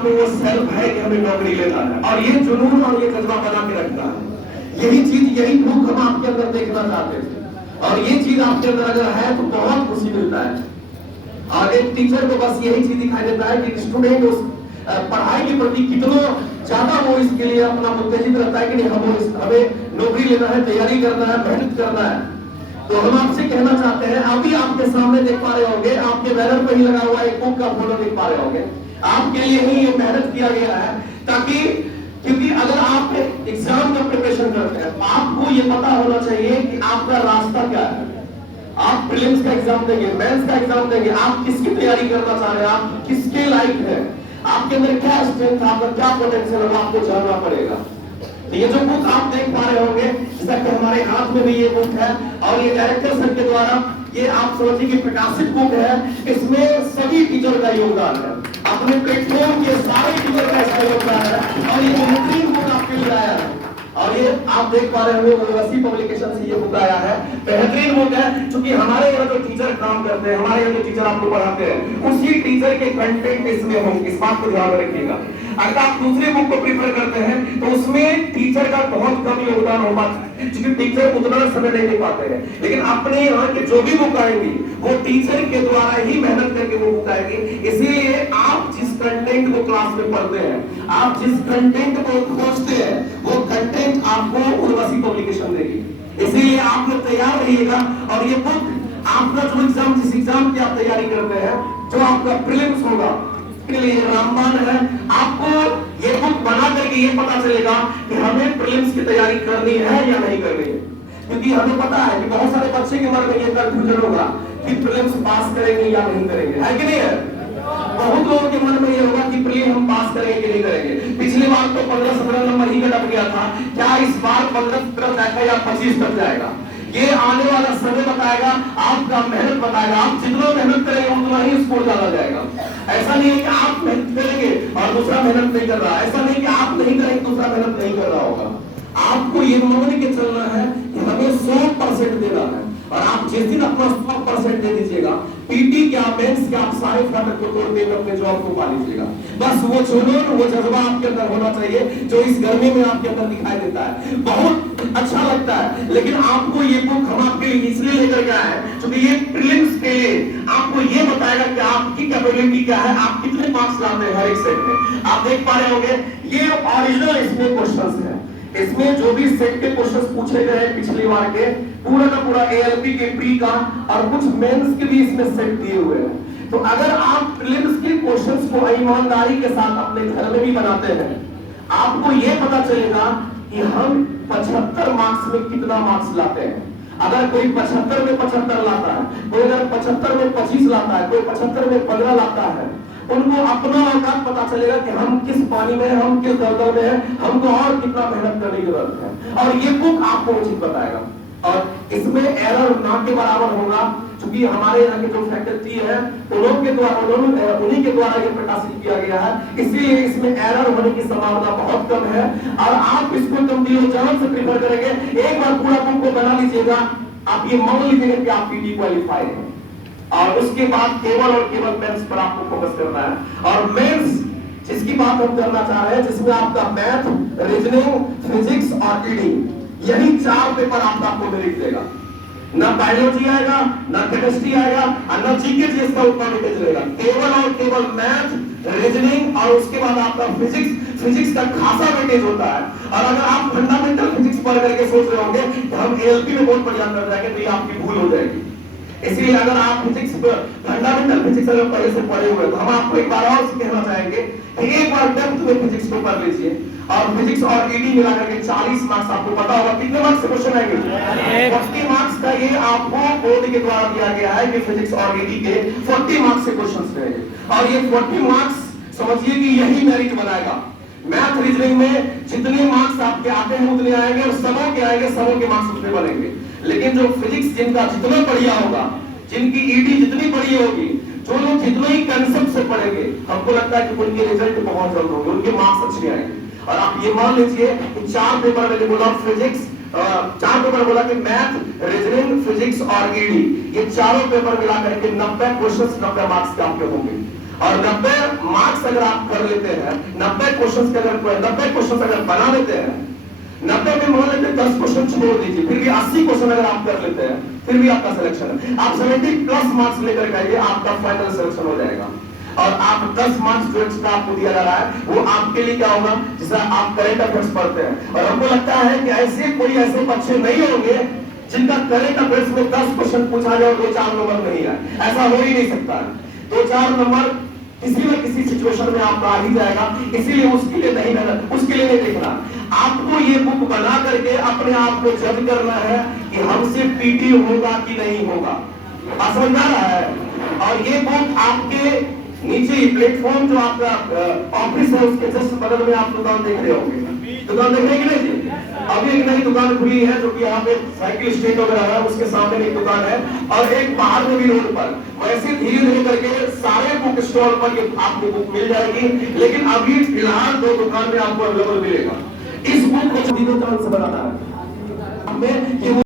आप में वो सेल्फ है कि हमें नौकरी लेना है, और ये जुनून और ये जज्बा बना के रखना है। यही चीज, यही भूख हम आपके अंदर देखना चाहते थे, और ये चीज आपके अंदर अगर है तो बहुत खुशी मिलता है। और एक टीचर को बस यही चीज दिखाई देता है कि स्टूडेंट उस पढ़ाई के प्रति कितना ज्यादा वो इसके लिए अपना उत्तेजित रहता है कि नहीं, हमें नौकरी लेना है, तैयारी करना है, मेहनत करना है। तो हम आपसे कहना चाहते हैं, अभी आपके सामने देख पा रहे होंगे, आपके बैनर पर ही लगा हुआ एक बुक का फोटो देख पा रहे होंगे। आपके लिए ही ये मेहनत किया गया है, ताकि क्योंकि अगर आप एग्जाम का प्रिपरेशन करते हैं, आपको ये पता होना चाहिए कि आपका रास्ता क्या है। आप प्रीलिम्स का एग्जाम देंगे, मेंस का एग्जाम देंगे, आप किसकी तैयारी करना चाह रहे हैं, आप किसके लायक है, आपके अंदर क्या स्ट्रेंथ है, आपका क्या पोटेंशियल है, आपको जानना पड़ेगा। तो ये जो बुक आप देख पा रहे होंगे, जैसा कि हमारे हाथ में भी ये बुक है, और ये डायरेक्टर सर के द्वारा ये आप समझिए कि प्रकाशित बुक है। इसमें सभी टीचर का योगदान है, अपने प्लेटफॉर्म के सारे टीचर का इसमें योगदान है, और ये बेहतरीन बुक आपके लिए आया है। और ये आप देख पा रहे होंगे यूनिवर्सिटी पब्लिकेशन से ये बुक आया है, बेहतरीन बुक है। क्योंकि हमारे यहाँ जो टीचर काम करते हैं, हमारे यहाँ जो टीचर आपको पढ़ाते हैं, उसी टीचर के कंटेंट इसमें होंगे, इस बात को ध्यान में रखिएगा। अगर आप दूसरे बुक को प्रीफर करते हैं तो उसमें टीचर का बहुत कम योगदान होगा, क्योंकि टीचर उतना समय नहीं दे पाते हैं। लेकिन अपने यहाँ के जो भी बुक आएंगी वो टीचर के द्वारा ही मेहनत करके वो बुक आएगी। इसीलिए आप जिस कंटेंट को क्लास में पढ़ते हैं, आप जिस कंटेंट को खोजते हैं, वो कंटेंट आपको यूनिवर्सिटी पब्लिकेशन देगी। इसीलिए आप लोग तैयार रहिएगा। और ये बुक आपका जो एग्जाम, जिस एग्जाम की आप तैयारी करते हैं, जो आपका प्रीलिम्स होगा, के लिए रामबाण है। आपको ये बुक बना करके ये पता चलेगा कि हमें प्रीलिम्स की तैयारी करनी है या नहीं करनी है। क्योंकि हमें पता है कि बहुत सारे बच्चे के मन में ये कंफ्यूजन होगा कि प्रीलिम्स पास करेंगे या नहीं करेंगे, है कि नहीं है? बहुत लोगों के मन में ये होगा कि प्रीलिम हम पास करेंगे कि नहीं करेंगे। पिछली बार तो 15-17 नंबर ही कट गया था, क्या इस बार 15 जाएगा या 25 तक जाएगा? ये आने वाला समय बताएगा, आपका मेहनत बताएगा। आप जितना मेहनत करेंगे उतना ही स्कोर ज्यादा जाएगा। ऐसा नहीं है कि आप मेहनत करेंगे और दूसरा मेहनत नहीं कर रहा, ऐसा नहीं कि आप नहीं करेंगे दूसरा मेहनत नहीं कर रहा होगा। आपको ये मान के चलना है कि हमें 100% देना है, और आप जिस दिन अपना 100% दे दीजिएगा, पीटी क्या, मेंस क्या, आप सारे फाटक को तोड़ के अपने जॉब को पा लीजिएगा। बस वो जुनून, वो जज्बा आपके अंदर होना चाहिए, जो इस गर्मी में आपके अंदर दिखाई देता है। बहुत अच्छा लगता है, लेकिन आपको ये बुक हम आपके लिए इसलिए लेकर के आए हैं क्योंकि ये प्रीलिम्स के लिए आपको ये बताएगा कि आपकी कैपेबिलिटी क्या है, आप कितने मार्क्स लाते हैं हर एक सेट में। आप देख पा रहे होंगे ये ओरिजिनल इसमें क्वेश्चंस है। इसमें जो भी सेट के क्वेश्चंस पूछे गए हैं पिछली बार के, पूरा का पूरा एएलपी के प्री का और कुछ मेंस के भी इसमें सेट दिए हुए हैं। तो अगर आप प्रीलिम्स के क्वेश्चंस को ईमानदारी के साथ अपने घर में भी बनाते हैं, आपको ये पता चलेगा कि हम 75 मार्क्स में कितना मार्क्स लाते हैं। अगर कोई 75 में 75 लाता है, कोई अगर 75 में 25 लाता है, कोई 75 में 15 लाता है, उनको अपना औकात पता चलेगा कि हम किस पानी में, हम किस दलदल में हैं, हमको और कितना मेहनत करने की जरूरत है। और ये बुक आपको उचित बताएगा, और इसमें एरर ना के बराबर होगा, क्योंकि हमारे यहाँ के जो फैकल्टी है उन्हीं के द्वारा ये प्रकाशित किया गया है। इसीलिए इसमें एरर होने की संभावना बहुत कम है, और आप इसको कम दिलोजान से प्रेफर करेंगे। एक बार पूरा बुक को बना लीजिएगा, आप ये मान लीजिएगा कि आप पीटी क्वालिफाई हैं, और उसके बाद केवल और केवल मेंस पर आपको फोकस करना है। और मेंस जिसकी बात हम करना चाह रहे हैं, जिसमें आपका मैथ, रीजनिंग, फिजिक्स और रीडिंग, यही 4 पेपर आपको मेरिट देगा। ना बायोलॉजी आएगा, ना केमिस्ट्री आएगा, और ना जीके जिसका उतना वेटेज रहेगा। केवल और केवल मैथ, रीजनिंग, और उसके बाद आपका फिजिक्स का खासा वेटेज होता है। और अगर आप फंडामेंटल फिजिक्स पढ़ करके सोच रहे होंगे कि हम एएलपी में बहुत बढ़िया कर जाएंगे, तो ये आपकी भूल हो जाएगी। इसलिए अगर आप फिजिक्स, फंडामेंटल फिजिक्स अगर पहले से पढ़े हुए, तो हम आपको एक बार और कहना चाहेंगे कि एक बार डेप्थ में फिजिक्स को पढ़ लीजिए, और फिजिक्स और ईडी मिला करके 40 मार्क्स आपको पता होगा कितने मार्क्स से क्वेश्चन आएंगे। 40 मार्क्स का ये आपको बोर्ड के द्वारा दिया गया है कि फिजिक्स और ईडी के 40 मार्क्स से क्वेश्चन रहेंगे, और ये 40 मार्क्स समझिए कि यही मेरिट बनाएगा। मैथ, रीजनिंग में जितने मार्क्स आपके आते हैं उतने आएंगे, और सबों के आएंगे, सबों के मार्क्स उतने बनेंगे। लेकिन जो फिजिक्स जिनका जितना बढ़िया होगा, जिनकी ईडी जितनी बड़ी होगी, जो लोग जितना ही कंसेप्ट से पढ़ेंगे, हमको लगता है कि उनके रिजल्ट बहुत जल्द होंगे, उनके मार्क्स अच्छे आएंगे। और आप ये मान लीजिए कि 4 पेपर मैंने बोला फिजिक्स, 4 पेपर बोला कि मैथ, रीजनिंग, फिजिक्स और ईडी, ये चारों पेपर मिला करके 90 क्वेश्चंस 90 मार्क्स के आपके होंगे। और 90 मार्क्स अगर आप कर लेते हैं, 90 क्वेश्चन अगर बना लेते हैं, 90 में मान लेते 10 क्वेश्चन छोड़ दीजिए, फिर भी 80 क्वेश्चन अगर आप कर लेते हैं, फिर भी आपका सिलेक्शन है। आप 70 प्लस मार्क्स लेकर आइए, आपका फाइनल सिलेक्शन हो जाएगा। और आप 10 मार्क्स जो एक्स्ट्रा आपको दिया जा रहा है वो आपके लिए क्या होगा, जैसा आप करंट अफेयर्स पढ़ते हैं और हमको लगता है कि ऐसे बच्चे नहीं होंगे जिनका करंट अफेयर्स में 10 क्वेश्चन पूछा जाए और 2-4 नंबर नहीं आए। ऐसा हो ही नहीं सकता है। 2-4 नंबर किसी न किसी सिचुएशन में आपका आ ही जाएगा, इसीलिए उसके लिए नहीं देखना। आपको ये बुक बना करके अपने आप को जज करना है कि हमसे पीटी होगा कि नहीं होगा। समझ आ रहा है? और ये बुक आपके नीचे प्लेटफॉर्म जो आपका ऑफिस है उसके जस्ट बगल में आप दुकान देख रहे होंगे। दुकान देख रहे हैं कि नहीं जी? अभी एक नई दुकान खुली है जो कि यहाँ पे साइकिल स्टैंड वगैरह है, उसके सामने एक दुकान है और एक बाहर में भी रोड पर। वैसे धीरे धीरे करके सारे बुक स्टॉल पर ये आपको बुक मिल जाएगी, लेकिन अभी फिलहाल 2 दुकान में आपको अवेलेबल मिलेगा। इस बुक को जो बनाना है